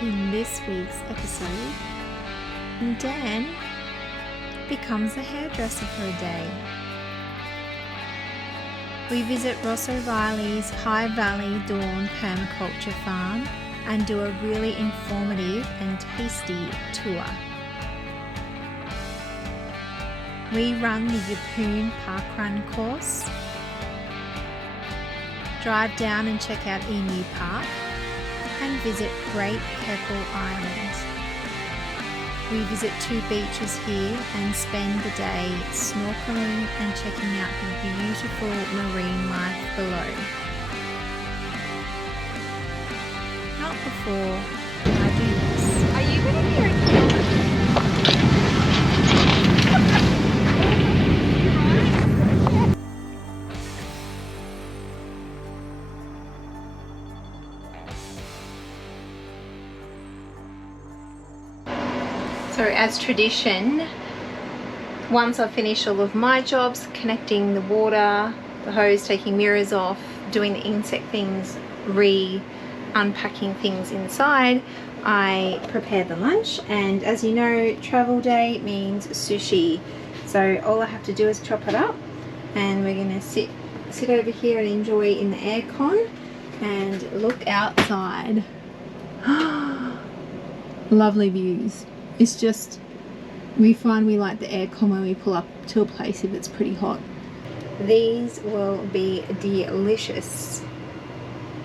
In this week's episode, Dan becomes a hairdresser for a day. We visit Ross O'Reilly's High Valley Dawn Permaculture Farm and do a really informative and tasty tour. We run the Yeppoon parkrun course, drive down and check out Emu Park, and visit Great Keppel Island. We visit 2 beaches here and spend the day snorkeling and checking out the beautiful marine life below. Not before I do this. Are you going to be okay? So as tradition, once I've finished all of my jobs, connecting the water, the hose, taking mirrors off, doing the insect things, unpacking things inside, I prepare the lunch. And as you know, travel day means sushi. So all I have to do is chop it up, and we're gonna sit over here and enjoy in the aircon and look outside. Lovely views. It's just, we find we like the aircon when we pull up to a place if it's pretty hot. These will be delicious.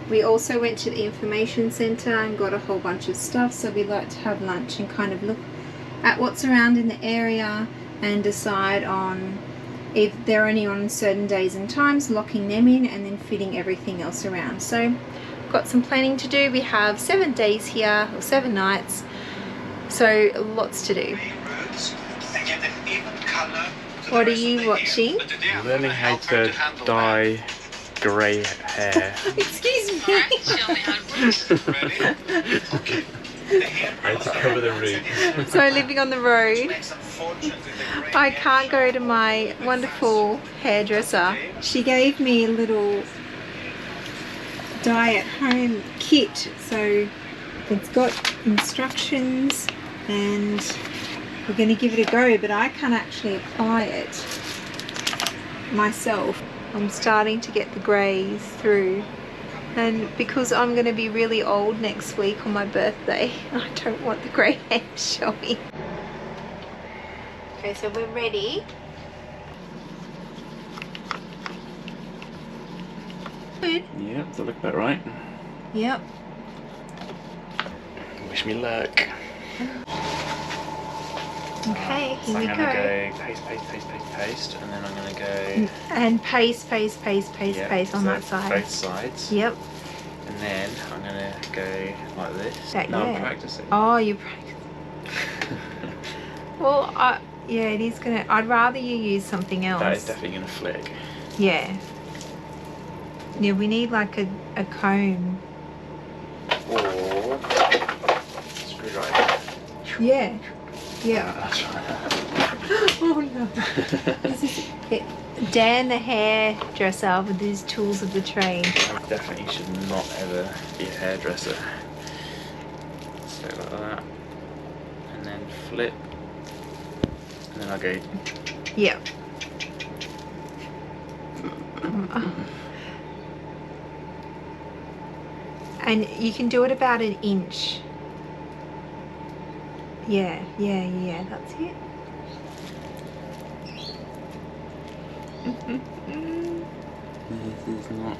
We also went to the information centre and got a whole bunch of stuff, so we like to have lunch and kind of look at what's around in the area and decide on if they're only on certain days and times, locking them in and then fitting everything else around. So got some planning to do. We have 7 days here, or 7 nights. So lots to do. What are you watching? Learning how to dye grey hair. Excuse me. How to cover the roots. So living on the road, I can't go to my wonderful hairdresser. She gave me a little dye at home kit. So it's got instructions and we're going to give it a go, but I can't actually apply it myself. I'm starting to get the greys through, and because I'm going to be really old next week on my birthday, I don't want the grey hair showing. Okay, so we're ready. Good. Yep, does that look about right? Yep. Wish me luck. Okay, here So we I'm go. going to go paste, and then I'm going to go... And paste on that side. Both sides. Yep. And then I'm going to go like this. That, no, yeah. I'm practicing. Oh, you practice. Well, yeah, it is going to... I'd rather you use something else. That is definitely going to flick. Yeah. Yeah, we need like a comb. Or... screwdriver. Yeah. Yeah. That's right. Oh no. This is it. Dan the hairdresser with his tools of the trade. I definitely should not ever be a hairdresser. So like that. And then flip. And then I'll go... Yeah. And you can do it about 1 inch. Yeah, that's it. This is not...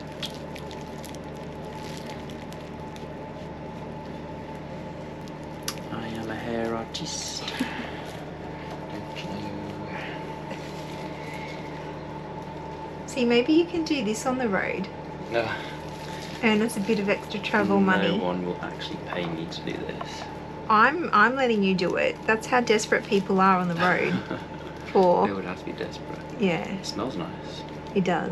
I am a hair artist. Don't you know? See, maybe you can do this on the road. No. And it's a bit of extra travel money. No one will actually pay me to do this. I'm letting you do it. That's how desperate people are on the road. They would have to be desperate. Yeah. It smells nice. It does.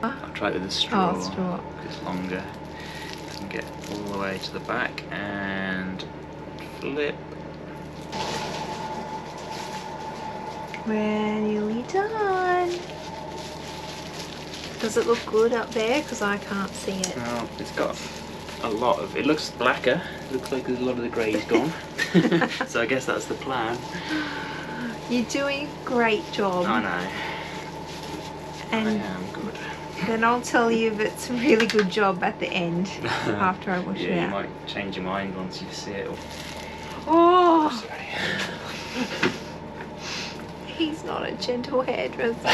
I'll try it with a straw. Oh, straw. Because it's longer. I can get all the way to the back and flip. We're nearly done. Does it look good up there? Because I can't see it. Well, it's got a lot of, it looks blacker, it looks like a lot of the grey's gone. So I guess that's the plan. You're doing a great job. I know. And I am good. then I'll tell you if it's a really good job at the end after I wash it Yeah, out. you might change your mind once you see it. Oh, Sorry. he's not a gentle hairdresser.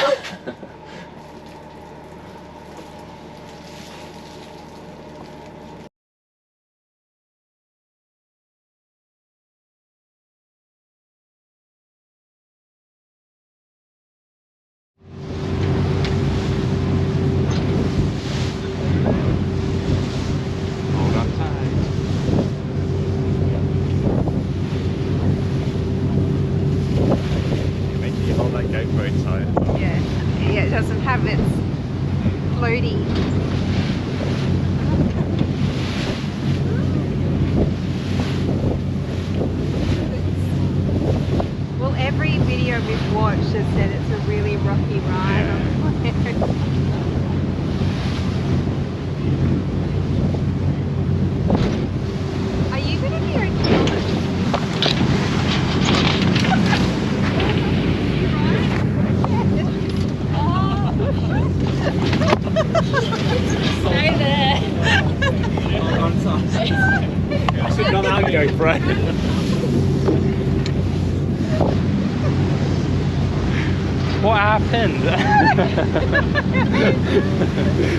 Hold on tight. Make sure you hold that GoPro tight as well. Yeah, yeah, it doesn't have its floaty. Well, every video we've watched has said it's a really rocky ride. Yeah. Are you going to be okay on it? Stay there. Hold on tight. I should not have GoPro. What happened?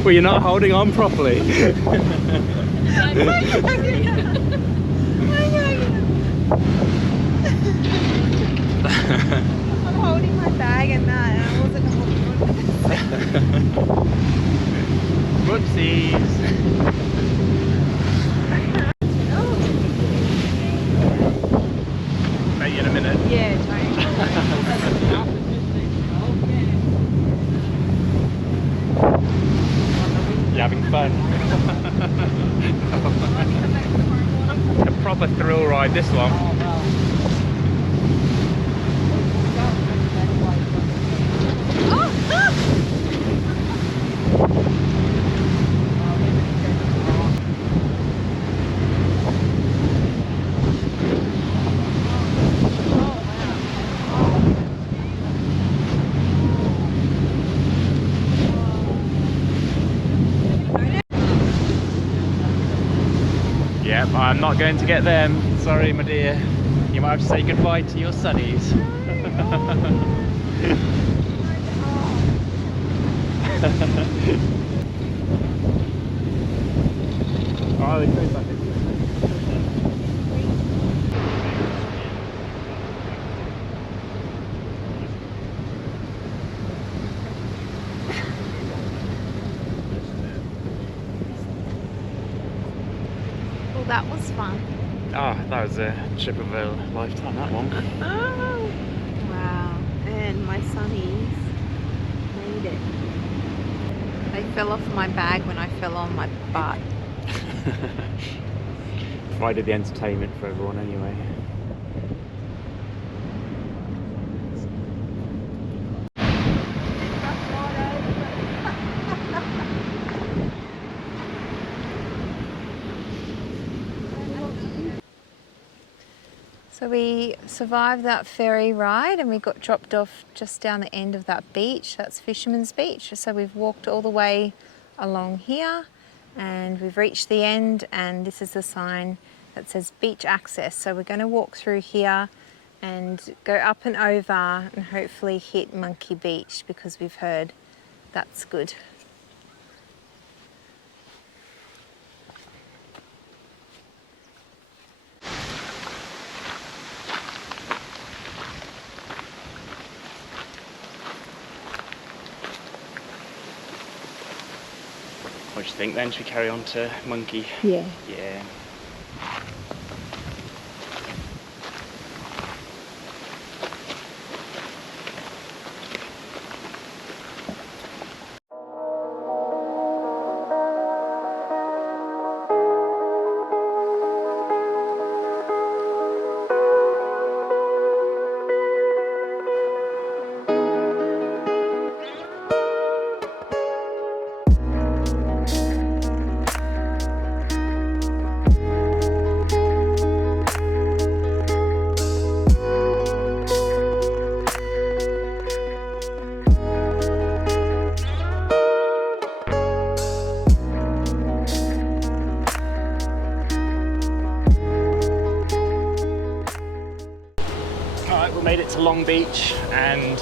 Well, you're not holding on properly. I'm holding my bag and that, and I wasn't holding on. Whoopsies. Mate, in a minute. Yeah, don't. You're having fun. A proper thrill ride, this one. Yep, I'm not going to get them. Sorry, my dear. You might have to say goodbye to your sunnies. Oh, they taste like it. Well, that was fun. Ah, that was a trip of a lifetime, that one. Wow, and my sunnies made it. They fell off my bag when I fell on my butt. Provided the entertainment for everyone anyway. So we survived that ferry ride and we got dropped off just down the end of that beach. That's Fisherman's Beach. So we've walked all the way along here and we've reached the end, and this is the sign that says beach access. So we're going to walk through here and go up and over and hopefully hit Monkey Beach, because we've heard that's good. What do you think then? Should we carry on to Monkey? Yeah. Yeah. we made it to Long Beach, and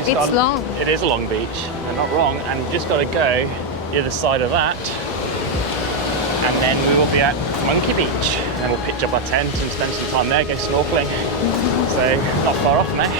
It's long. It is a long beach, and not wrong. And we've just got to go the other side of that, and then we will be at Monkey Beach, and we'll pitch up our tent and spend some time there, go snorkeling. So not far off now.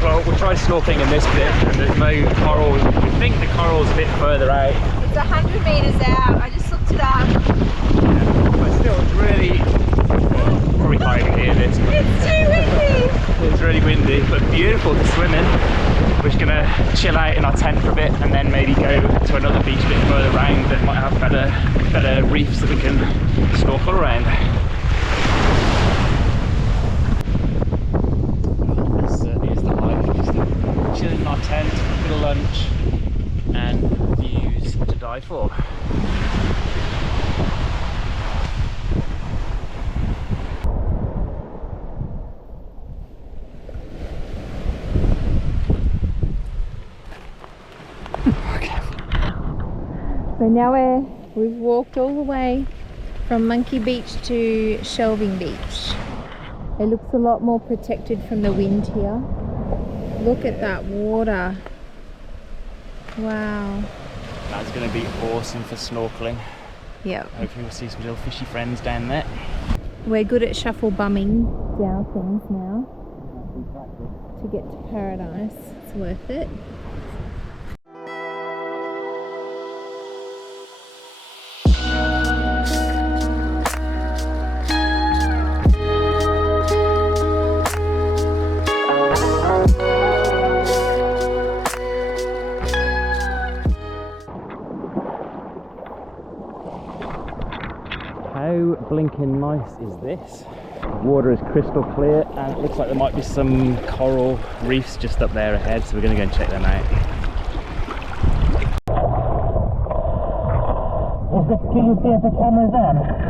Well, we'll try snorkeling in this bit, and there's no coral. We think the coral's a bit further out. It's 100 metres out. I just looked it up. But still, it's really... Well, probably can't even hear this. But It's too windy. it's really windy, but beautiful to swim in. We're just going to chill out in our tent for a bit, and then maybe go to another beach a bit further around that might have better reefs that we can snorkel around. Chilling in our tent, a bit of lunch, and views to die for. Okay. So now we've walked all the way from Monkey Beach to Shelving Beach. It looks a lot more protected from the wind here. Look at that water. Wow. That's going to be awesome for snorkeling. Yep. Hopefully we'll see some little fishy friends down there. We're good at shuffle bumming down things now to get to paradise. It's worth it. How blinking nice is this? The water is crystal clear, and it looks like there might be some coral reefs just up there ahead, so we're going to go and check them out. Can you see if the camera's on?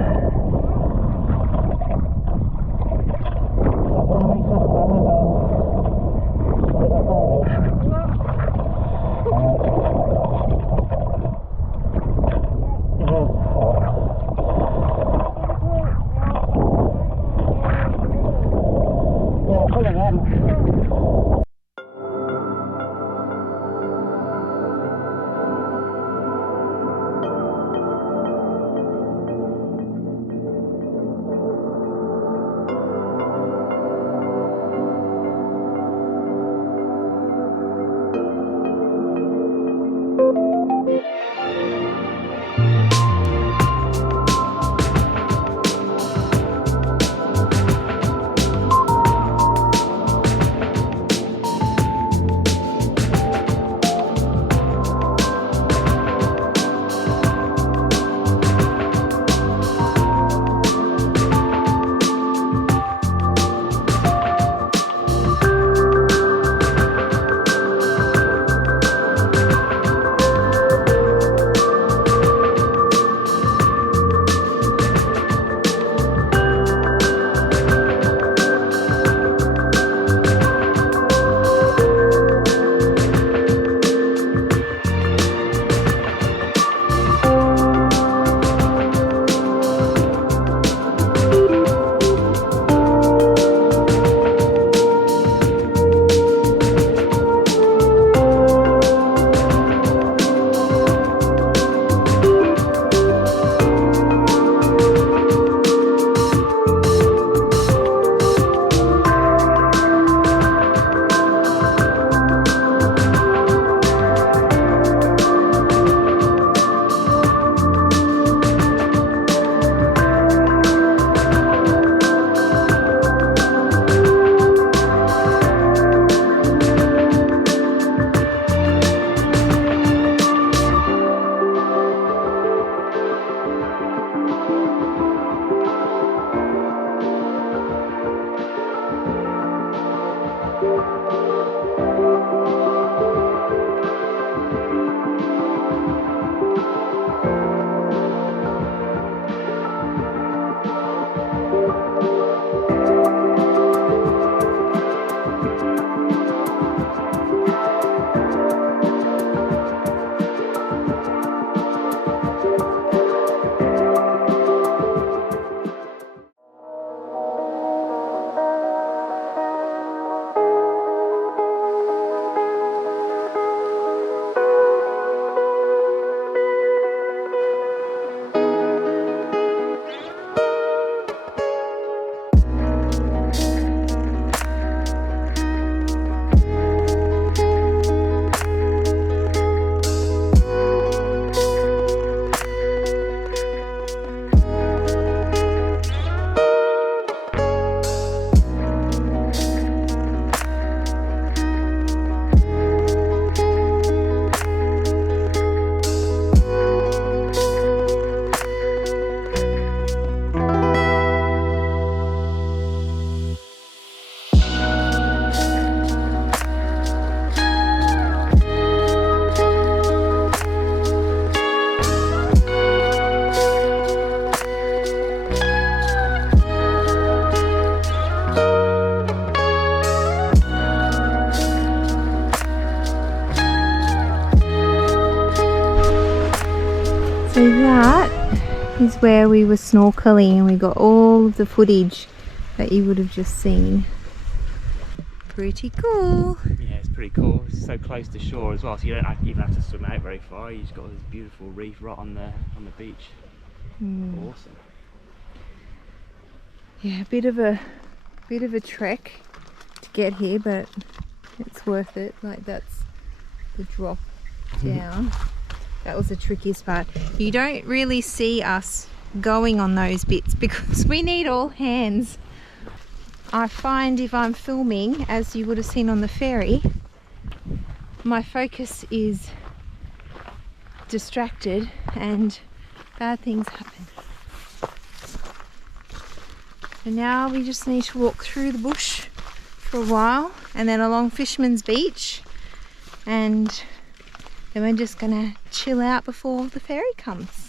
is where we were snorkeling, and we got all of the footage that you would have just seen. Pretty cool. Yeah, it's pretty cool. It's so close to shore as well, so you don't even have to swim out very far. You just got this beautiful reef right on the beach. Awesome. Yeah, a bit of a trek to get here, but it's worth it. Like, that's the drop down. That was the trickiest part. You don't really see us going on those bits because we need all hands. I find if I'm filming, as you would have seen on the ferry, my focus is distracted and bad things happen. So now we just need to walk through the bush for a while and then along Fisherman's Beach, and then we're just gonna chill out before the ferry comes.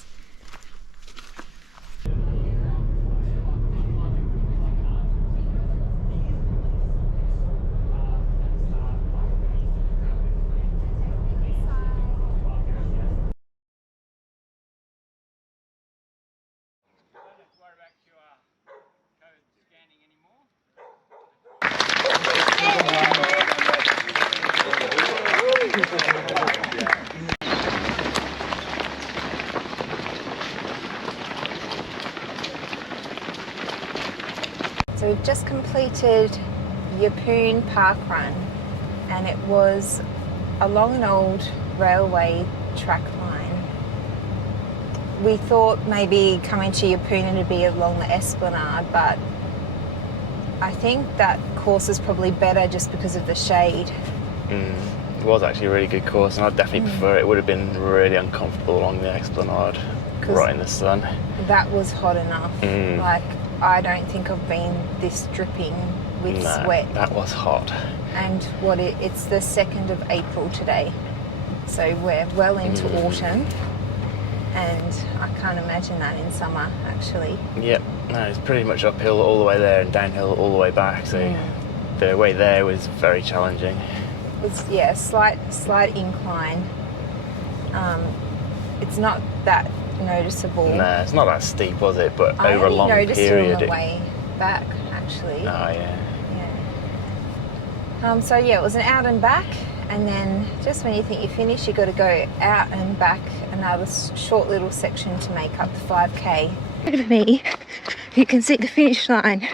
So we've just completed Yeppoon parkrun, and it was along an old railway track line. We thought maybe coming to Yeppoon it'd be along the Esplanade, but I think that course is probably better just because of the shade. It was actually a really good course, and I'd definitely prefer it. It would have been really uncomfortable along the Esplanade, right in the sun. That was hot enough. Like, I don't think I've been this dripping with sweat. That was hot. And it's the 2nd of April today, so we're well into autumn, and I can't imagine that in summer actually. Yep, no, it's pretty much uphill all the way there and downhill all the way back, so the way there was very challenging. It's slight incline. It's not that noticeable. No, it's not that steep, was it? But I over a long period. I only noticed it on the way back, actually. Oh yeah. So yeah, it was an out and back, and then just when you think you're finished, you got to go out and back another short little section to make up the 5k. Look at me, you can see the finish line,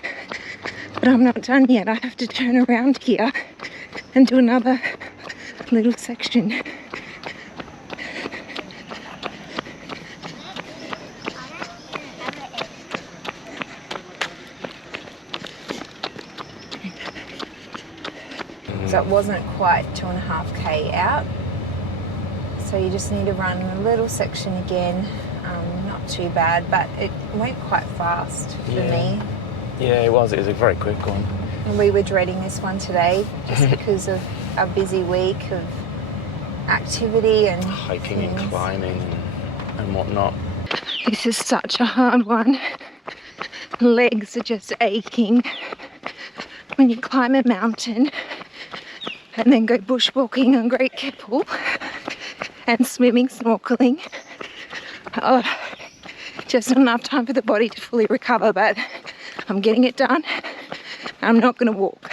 but I'm not done yet. I have to turn around here and do another little section. So it wasn't quite 2.5k out, so you just need to run a little section again. Not too bad, but it went quite fast for me. Yeah, it was a very quick one. And we were dreading this one today just because of our busy week of activity and hiking and climbing and whatnot. This is such a hard one. Legs are just aching when you climb a mountain and then go bushwalking on Great Keppel and swimming, snorkeling. Oh, just not enough time for the body to fully recover, but I'm getting it done. I'm not going to walk.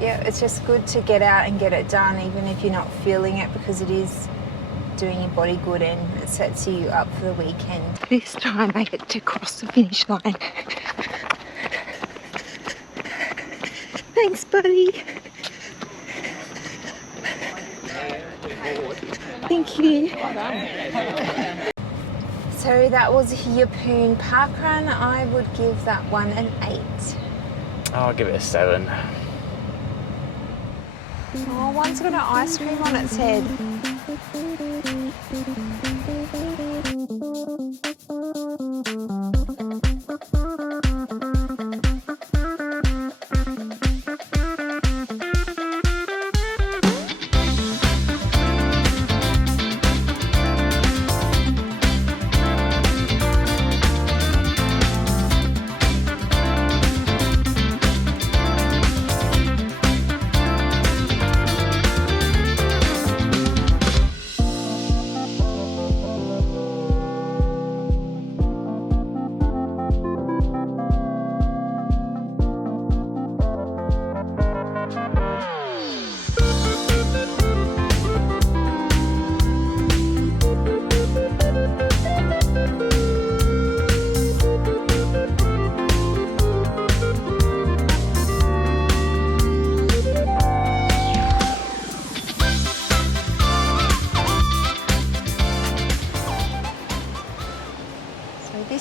Yeah, it's just good to get out and get it done, even if you're not feeling it, because it is doing your body good and it sets you up for the weekend. This time I get to cross the finish line. Thanks, buddy. Thank you. So that was Yeppoon parkrun. I would give that one an 8. I'll give it a 7. Oh, one's got an ice cream on its head.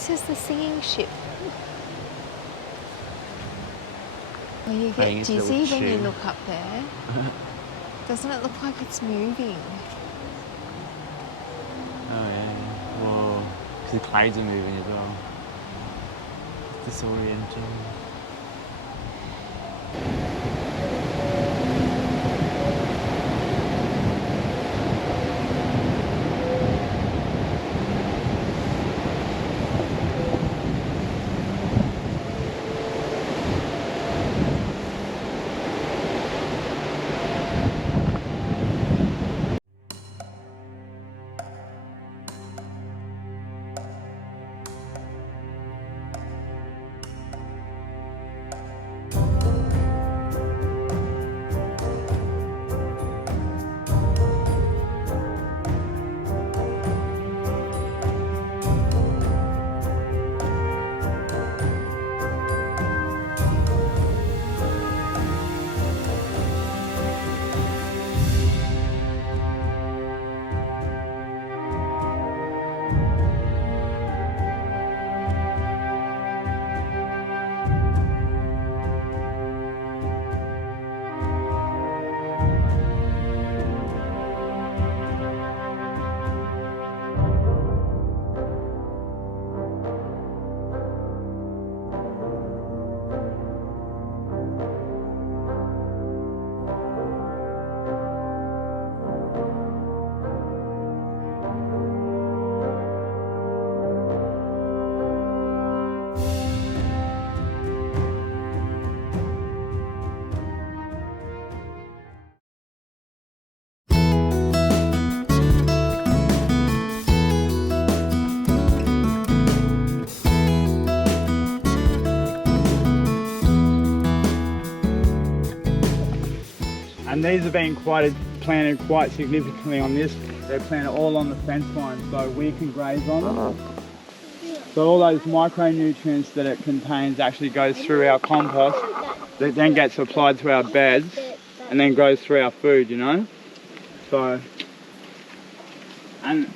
this is the singing ship. Oh, you Playing get its little dizzy when you tune. look up there. Doesn't it look like it's moving? Oh yeah. Whoa. Because the clouds are moving as well. It's disorienting. And these have been planted quite significantly on this. They're planted all on the fence line so we can graze on them. So all those micronutrients that it contains actually goes through our compost, that then gets applied to our beds and then goes through our food, you know. So, and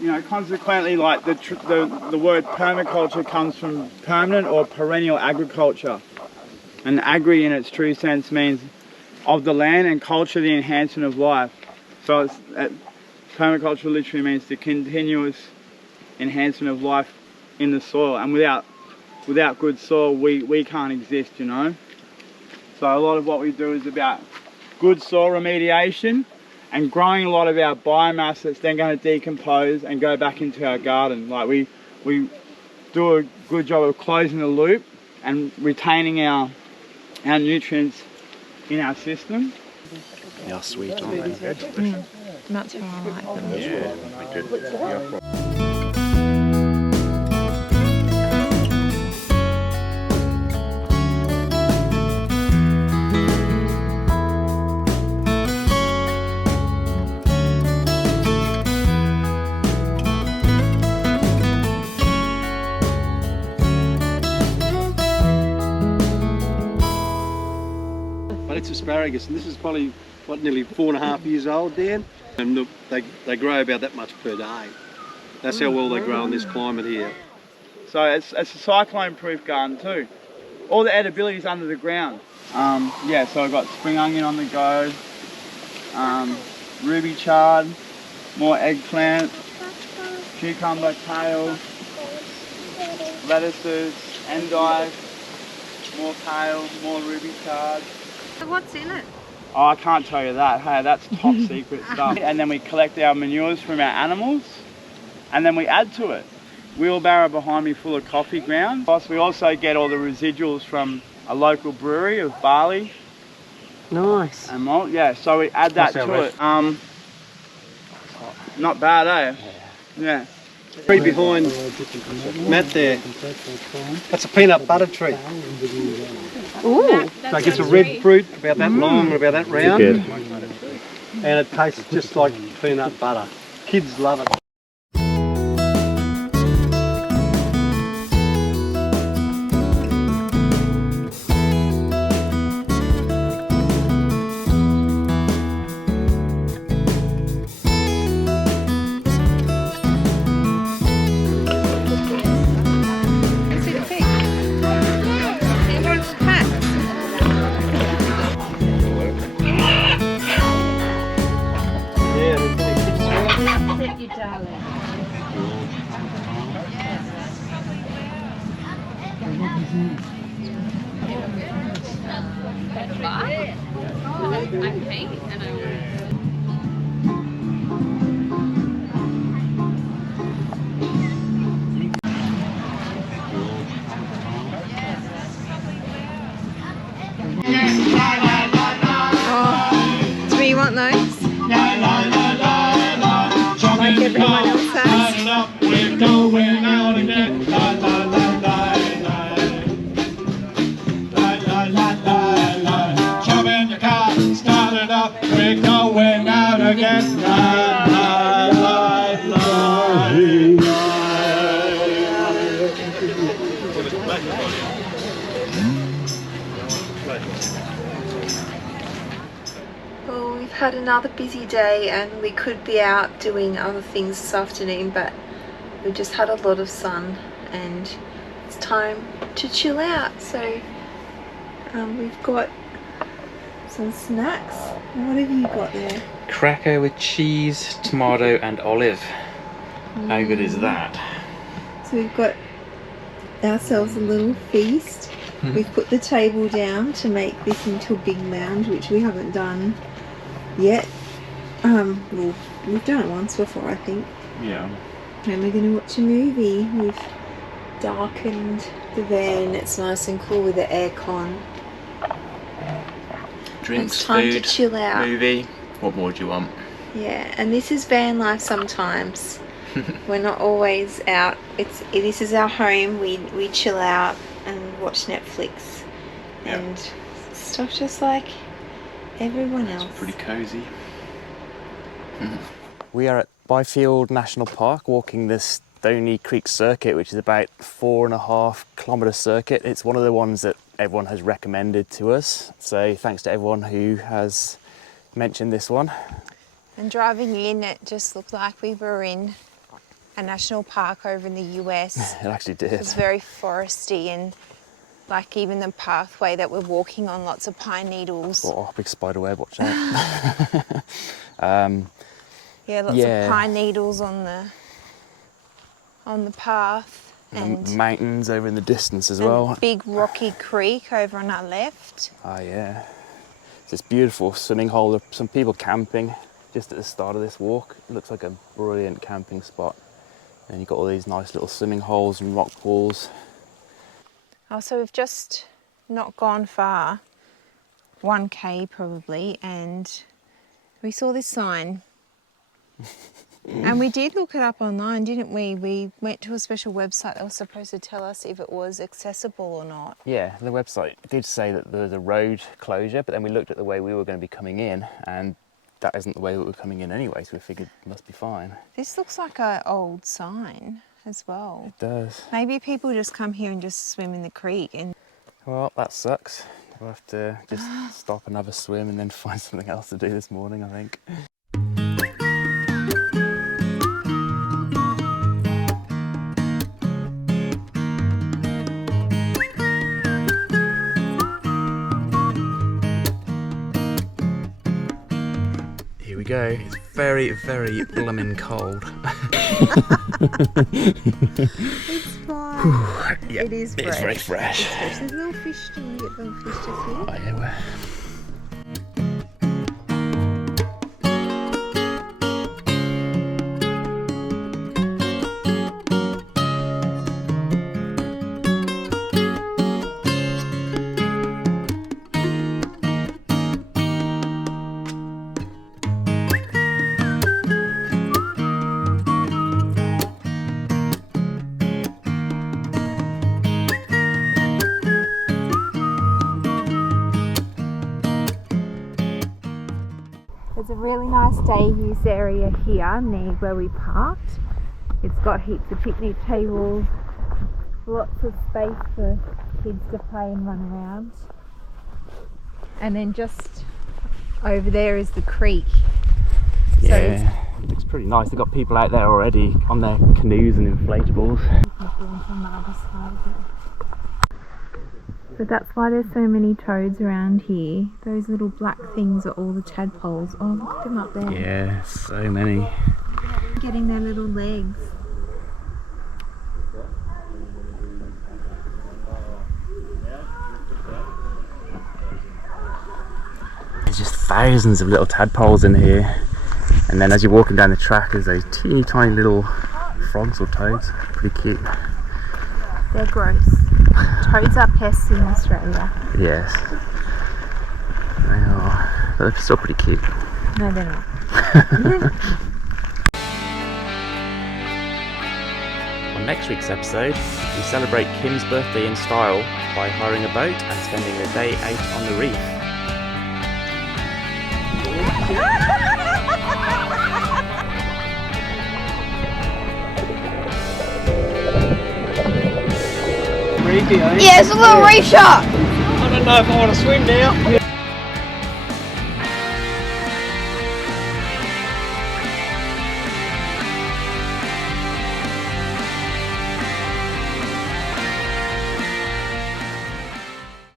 you know, consequently, like the word permaculture comes from permanent or perennial agriculture. And agri in its true sense means of the land, and culture the enhancement of life. So permaculture literally means the continuous enhancement of life in the soil, and without good soil we can't exist, you know. So a lot of what we do is about good soil remediation and growing a lot of our biomass that's then going to decompose and go back into our garden. Like we do a good job of closing the loop and retaining our nutrients in our system. Yeah, sweet, aren't they? That's how I like them. Yeah, they're good. Yeah. It's asparagus, and this is probably nearly 4.5 years old, Dan. And look, they grow about that much per day. That's how well they grow in this climate here. So it's a cyclone-proof garden too. All the edibility is under the ground. Yeah, so I've got spring onion on the go, ruby chard, more eggplant, cucumber, kale, lettuces, endive, more kale, more ruby chard. What's in it? Oh, I can't tell you that. Hey, that's top secret stuff. And then we collect our manures from our animals, and then we add to it. Wheelbarrow behind me full of coffee ground. Plus, we also get all the residuals from a local brewery of barley. Nice. And malt, yeah. So we add that to it. Not bad, eh? Yeah. Tree behind Matt there. That's a peanut butter tree. Ooh. So it gets a red fruit, about that long, about that round. Good. And it tastes just like peanut butter. Kids love it. Oh, do you want those? Like everyone else has? We're going out again. La la la la la la la la la. Jump in your car, start it up. We're going out again. La la la la. Well, we've had another busy day and we could be out doing other things this afternoon, but we just had a lot of sun and it's time to chill out. So we've got some snacks. What have you got there? Cracker with cheese, tomato and olive. How good is that? So we've got ourselves a little feast. We've put the table down to make this into a big lounge, which we haven't done yet. Well, we've done it once before, I think. Yeah. And we're going to watch a movie. We've darkened the van. It's nice and cool with the aircon. Drinks, it's time food, to chill out. movie. What more do you want? Yeah, and this is van life sometimes. We're not always out. This is our home. We chill out and watch Netflix and stuff just like everyone else. It's pretty cozy. We are at Byfield National Park walking the Stoney Creek circuit, which is about 4.5 kilometre circuit. It's one of the ones that everyone has recommended to us. So thanks to everyone who has mentioned this one. And driving in, it just looked like we were in a national park over in the US. It actually did. It was very foresty and like even the pathway that we're walking on, lots of pine needles. Oh, big spider web, watch out. Yeah, lots of pine needles on the path. And mountains over in the distance as and well. Big rocky creek over on our left. Oh yeah. It's this beautiful swimming hole. There are some people camping just at the start of this walk. It looks like a brilliant camping spot. And you've got all these nice little swimming holes and rock pools. Oh, so we've just not gone far, 1k probably, and we saw this sign. And we did look it up online, didn't we? We went to a special website that was supposed to tell us if it was accessible or not. Yeah, the website did say that there was a road closure, but then we looked at the way we were going to be coming in, and that isn't the way we were coming in anyway, so we figured it must be fine. This looks like an old sign as well. It does. Maybe people just come here and just swim in the creek. And Well, that sucks. We'll have to just stop and have a swim and then find something else to do this morning, I think. Here we go. It's very, very blooming cold. it's fine. Yeah, it is fresh. It's very fresh. There's little fish. Do you want to get little fish just here? Oh yeah, we're... There's a really nice day use area here near where we parked. It's got heaps of picnic tables, lots of space for kids to play and run around. And then just over there is the creek. Yeah, it's pretty nice. They've got people out there already on their canoes and inflatables. But that's why there's so many toads around here. Those little black things are all the tadpoles. Oh, look at them up there. Yeah, so many. Getting their little legs. thousands of little tadpoles in here. And then as you're walking down the track, there's those teeny tiny little frogs or toads. Pretty cute. They're gross. Toads are pests in Australia. Yes. They are. But they're still pretty cute. No, they're not. On next week's episode, we celebrate Kim's birthday in style by hiring a boat and spending a day out on the reef. Yeah, it's a little reef shark. I don't know if I want to swim now.